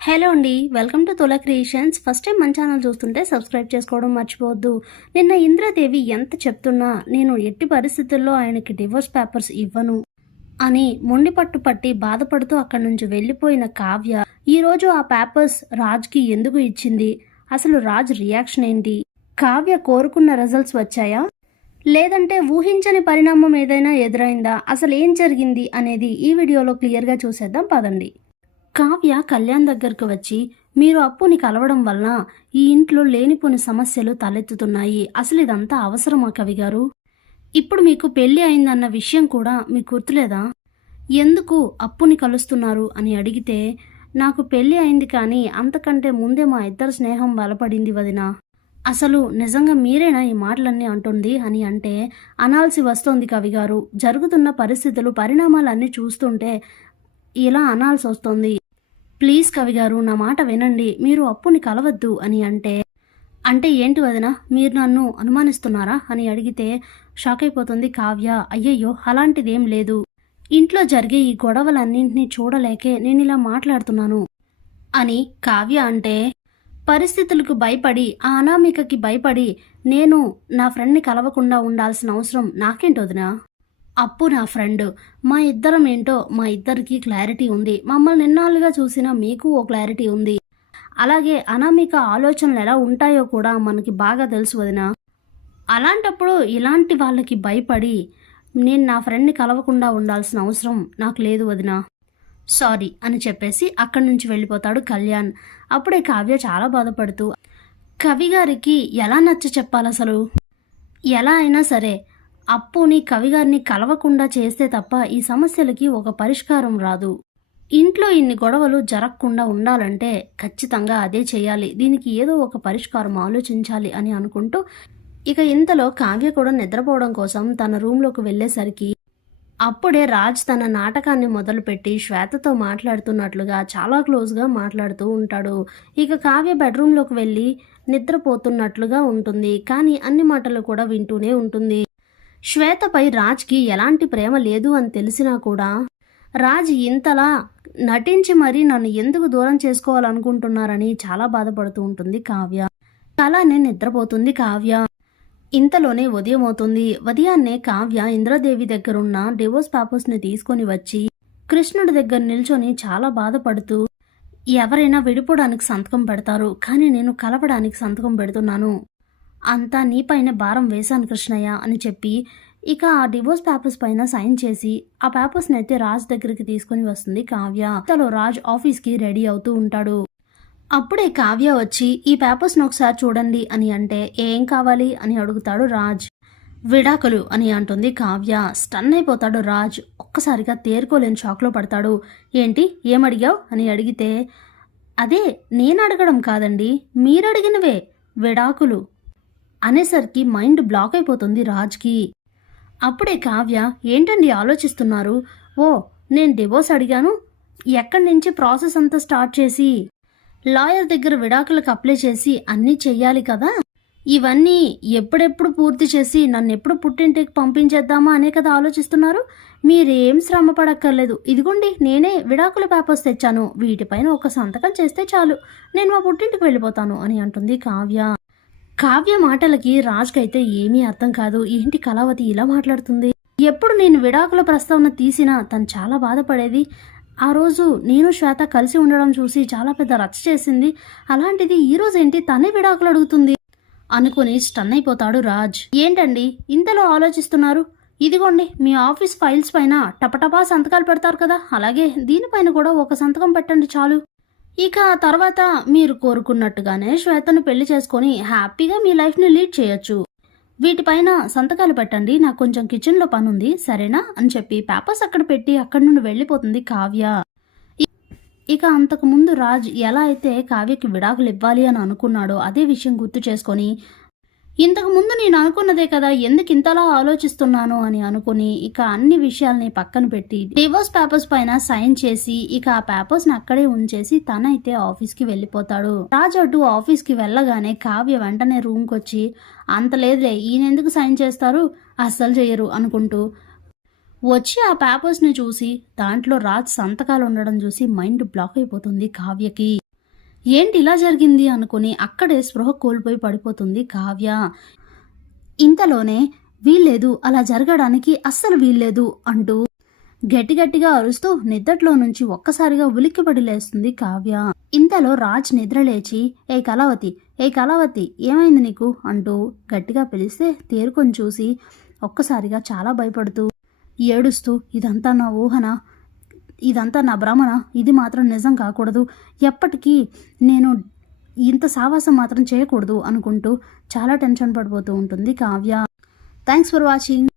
Hello అండి, welcome to తులా creations. First time మన ఛానల్ చూస్తుంటే సబ్స్క్రైబ్ చేసుకోవడం మర్చిపోవద్దు. నిన్న ఇంద్రాదేవి ఎంత చెప్తున్నా నేను ఎట్టి పరిస్థితుల్లో ఆయనకి డివోర్స్ పేపర్స్ ఇవ్వను అని మొండి పట్టు పట్టి బాధపడుతూ అక్కడి నుంచి వెళ్ళిపోయిన కావ్య ఈరోజు ఆ పేపర్స్ రాజ్కి ఎందుకు ఇచ్చింది, అసలు రాజ్ రియాక్షన్ ఏంటి, కావ్య కోరుకున్న రిజల్ట్స్ వచ్చాయా లేదంటే ఊహించని పరిణామం ఏదైనా ఎదురైందా, అసలు ఏం జరిగింది అనేది ఈ వీడియోలో క్లియర్గా చూసేద్దాం పదండి. కావ్య కళ్యాణ్ దగ్గరకు వచ్చి, మీరు అప్పుని కలవడం వలన ఈ ఇంట్లో లేనిపోని సమస్యలు తలెత్తుతున్నాయి, అసలు ఇదంతా అవసరమా కవి గారు, ఇప్పుడు మీకు పెళ్లి అయిందన్న విషయం కూడా మీకు గుర్తులేదా, ఎందుకు అప్పుని కలుస్తున్నారు అని అడిగితే, నాకు పెళ్లి అయింది కానీ అంతకంటే ముందే మా ఇద్దరు స్నేహం బలపడింది వదినా, అసలు నిజంగా మీరేనా ఈ మాటలన్నీ అంటుంది అని అంటే, అనాల్సి వస్తోంది కవిగారు, జరుగుతున్న పరిస్థితులు పరిణామాలన్నీ చూస్తుంటే ఇలా అనాల్సి వస్తోంది, ప్లీజ్ కవిగారు నా మాట వినండి, మీరు అప్పుని కలవద్దు అని అంటే ఏంటి వదినా, మీరు నన్ను అనుమానిస్తున్నారా అని అడిగితే షాక్ అయిపోతుంది కావ్య. అయ్యయ్యో అలాంటిదేం లేదు, ఇంట్లో జరిగే ఈ గొడవలన్నింటినీ చూడలేకే నేను ఇలా మాట్లాడుతున్నాను అని కావ్య అంటే, పరిస్థితులకు భయపడి ఆ అనామికకి భయపడి నేను నా ఫ్రెండ్ని కలవకుండా ఉండాల్సిన అవసరం నాకేంటి వదినా, అప్పు నా ఫ్రెండ్, మా ఇద్దరం ఏంటో మా ఇద్దరికి క్లారిటీ ఉంది, మమ్మల్ని నిన్నాళ్ళుగా చూసినా మీకు ఓ క్లారిటీ ఉంది, అలాగే అనామిక ఆలోచనలు ఎలా ఉంటాయో కూడా మనకి బాగా తెలుసు వదినా, అలాంటప్పుడు ఇలాంటి వాళ్ళకి భయపడి నేను నా ఫ్రెండ్ని కలవకుండా ఉండాల్సిన అవసరం నాకు లేదు వదినా, సారీ అని చెప్పేసి అక్కడి నుంచి వెళ్ళిపోతాడు కళ్యాణ్. అప్పుడే కావ్య చాలా బాధపడుతూ, కవి గారికి ఎలా నచ్చ చెప్పాలి, అసలు ఎలా అయినా సరే అప్పుని కవిగారిని కలవకుండా చేస్తే తప్ప ఈ సమస్యలకి ఒక పరిష్కారం రాదు, ఇంట్లో ఇన్ని గొడవలు జరగకుండా ఉండాలంటే ఖచ్చితంగా అదే చేయాలి, దీనికి ఏదో ఒక పరిష్కారం ఆలోచించాలి అని అనుకుంటూ ఇక ఇంతలో కావ్య కూడా నిద్రపోవడం కోసం తన రూమ్లోకి వెళ్ళేసరికి అప్పుడే రాజ్ తన నాటకాన్ని మొదలుపెట్టి శ్వేతతో మాట్లాడుతున్నట్లుగా చాలా క్లోజ్గా మాట్లాడుతూ ఉంటాడు. ఇక కావ్య బెడ్రూమ్లోకి వెళ్ళి నిద్రపోతున్నట్లుగా ఉంటుంది, కానీ అన్ని మాటలు కూడా వింటూనే ఉంటుంది. శ్వేతపై రాజ్కి ఎలాంటి ప్రేమ లేదు అని తెలిసినా కూడా రాజ్ ఇంతలా నటించి మరీ నన్ను ఎందుకు దూరం చేసుకోవాలనుకుంటున్నారని చాలా బాధపడుతూ ఉంటుంది కావ్య. అలానే నిద్రపోతుంది కావ్య. ఇంతలోనే ఉదయం అవుతుంది. ఉదయాన్నే కావ్య ఇంద్రాదేవి దగ్గరున్న డివోర్స్ పేపర్స్ని తీసుకొని వచ్చి కృష్ణుడి దగ్గర నిల్చొని చాలా బాధపడుతూ, ఎవరైనా విడిపోవడానికి సంతకం పెడతారు కానీ నేను కలపడానికి సంతకం పెడుతున్నాను, అంతా నీపైన భారం వేశాను కృష్ణయ్య అని చెప్పి ఇక ఆ డివోర్స్ పేపర్స్ పైన సైన్ చేసి ఆ పేపర్స్ని అయితే రాజ్ దగ్గరికి తీసుకుని వస్తుంది కావ్య. తలో రాజ్ ఆఫీస్కి రెడీ అవుతూ ఉంటాడు. అప్పుడే కావ్య వచ్చి ఈ పేపర్స్ని ఒకసారి చూడండి అని అంటే, ఏం కావాలి అని అడుగుతాడు రాజ్. విడాకులు అని అంటుంది కావ్య. స్టన్ అయిపోతాడు రాజ్, ఒక్కసారిగా తేరుకోలేని షాక్లో పడతాడు. ఏంటి ఏమడిగావు అని అడిగితే, అదే నేను అడగడం కాదండి, మీరడిగినవే విడాకులు అనేసరికి మైండ్ బ్లాక్ అయిపోతుంది రాజ్కి. అప్పుడే కావ్య, ఏంటండి ఆలోచిస్తున్నారు, ఓ నేను డివోర్స్ అడిగాను, ఎక్కడి నుంచి ప్రాసెస్ అంతా స్టార్ట్ చేసి లాయర్ దగ్గర విడాకులకు అప్లై చేసి అన్నీ చెయ్యాలి కదా, ఇవన్నీ ఎప్పుడెప్పుడు పూర్తి చేసి నన్ను ఎప్పుడు పుట్టింటికి పంపించేద్దామా అనే కదా ఆలోచిస్తున్నారు, మీరేం శ్రమ పడక్కర్లేదు, ఇదిగోండి నేనే విడాకుల పేపర్స్ తెచ్చాను, వీటిపైన ఒక సంతకం చేస్తే చాలు, నేను మా పుట్టింటికి వెళ్ళిపోతాను అని అంటుంది కావ్య. కావ్య మాటలకి రాజ్కైతే ఏమీ అర్థం కాదు, ఏంటి కళావతి ఇలా మాట్లాడుతుంది, ఎప్పుడు నేను విడాకుల ప్రస్తావన తీసినా తను చాలా బాధపడేది, ఆ రోజు నేను శ్వేత కలిసి ఉండడం చూసి చాలా పెద్ద రచ్చ చేసింది, అలాంటిది ఈరోజు ఏంటి తనే విడాకులు అడుగుతుంది అనుకుని స్టన్ అయిపోతాడు రాజ్. ఏంటండి ఇంతలో ఆలోచిస్తున్నారు, ఇదిగోండి మీ ఆఫీస్ ఫైల్స్ పైన టపటపా సంతకాలు పెడతారు కదా, అలాగే దీనిపైన కూడా ఒక సంతకం పెట్టండి చాలు, ఇక తర్వాత మీరు కోరుకున్నట్టుగానే శ్వేతను పెళ్లి చేసుకొని హ్యాపీగా మీ లైఫ్ని లీడ్ చేయొచ్చు, వీటిపైన సంతకాలు పెట్టండి, నాకు కొంచెం కిచెన్లో పనుంది సరేనా అని చెప్పి పేపర్స్ అక్కడ పెట్టి అక్కడి నుండి వెళ్ళిపోతుంది కావ్య. ఇక అంతకుముందు రాజ్ ఎలా అయితే కావ్యకి విడాకులు ఇవ్వాలి అని అనుకున్నాడో అదే విషయం గుర్తు చేసుకొని, ఇంతకు ముందు నేను అనుకున్నదే కదా, ఎందుకు ఇంతలా ఆలోచిస్తున్నాను అని అనుకుని ఇక అన్ని విషయాల్ని పక్కన పెట్టి డివోర్స్ పేపర్స్ పైన సైన్ చేసి ఇక ఆ పేపర్స్ ని అక్కడే ఉంచేసి తనైతే ఆఫీస్కి వెళ్ళిపోతాడు. రాజ్ అడ్డు ఆఫీస్కి వెళ్ళగానే కావ్య వెంటనే రూమ్కి వచ్చి, అంత లేదులే ఈయన ఎందుకు సైన్ చేస్తారు, అస్సలు చేయరు అనుకుంటూ వచ్చి ఆ పేపర్స్ని చూసి దాంట్లో రాజ్ సంతకాలు ఉండడం చూసి మైండ్ బ్లాక్ అయిపోతుంది కావ్యకి. ఏంటి ఇలా జరిగింది అనుకుని అక్కడే స్పృహ కోల్పోయి పడిపోతుంది కావ్య. ఇంతలోనే వీల్లేదు, అలా జరగడానికి అస్సలు వీల్లేదు అంటూ గట్టిగట్టిగా అరుస్తూ నిద్దట్లో నుంచి ఒక్కసారిగా ఉలిక్కిపడి లేస్తుంది కావ్య. ఇంతలో రాజ్ నిద్రలేచి ఏ కళావతి ఏమైంది నీకు అంటూ గట్టిగా పిలిస్తే తేరుకొని చూసి ఒక్కసారిగా చాలా భయపడుతూ ఏడుస్తూ ఇదంతా నా ఊహన, ఇదంతా నా భ్రమణ, ఇది మాత్రం నిజం కాకూడదు, ఎప్పటికీ నేను ఇంత సావాసం మాత్రం చేయకూడదు అనుకుంటూ చాలా టెన్షన్ పడిపోతూ ఉంటుంది కావ్య. Thanks for watching.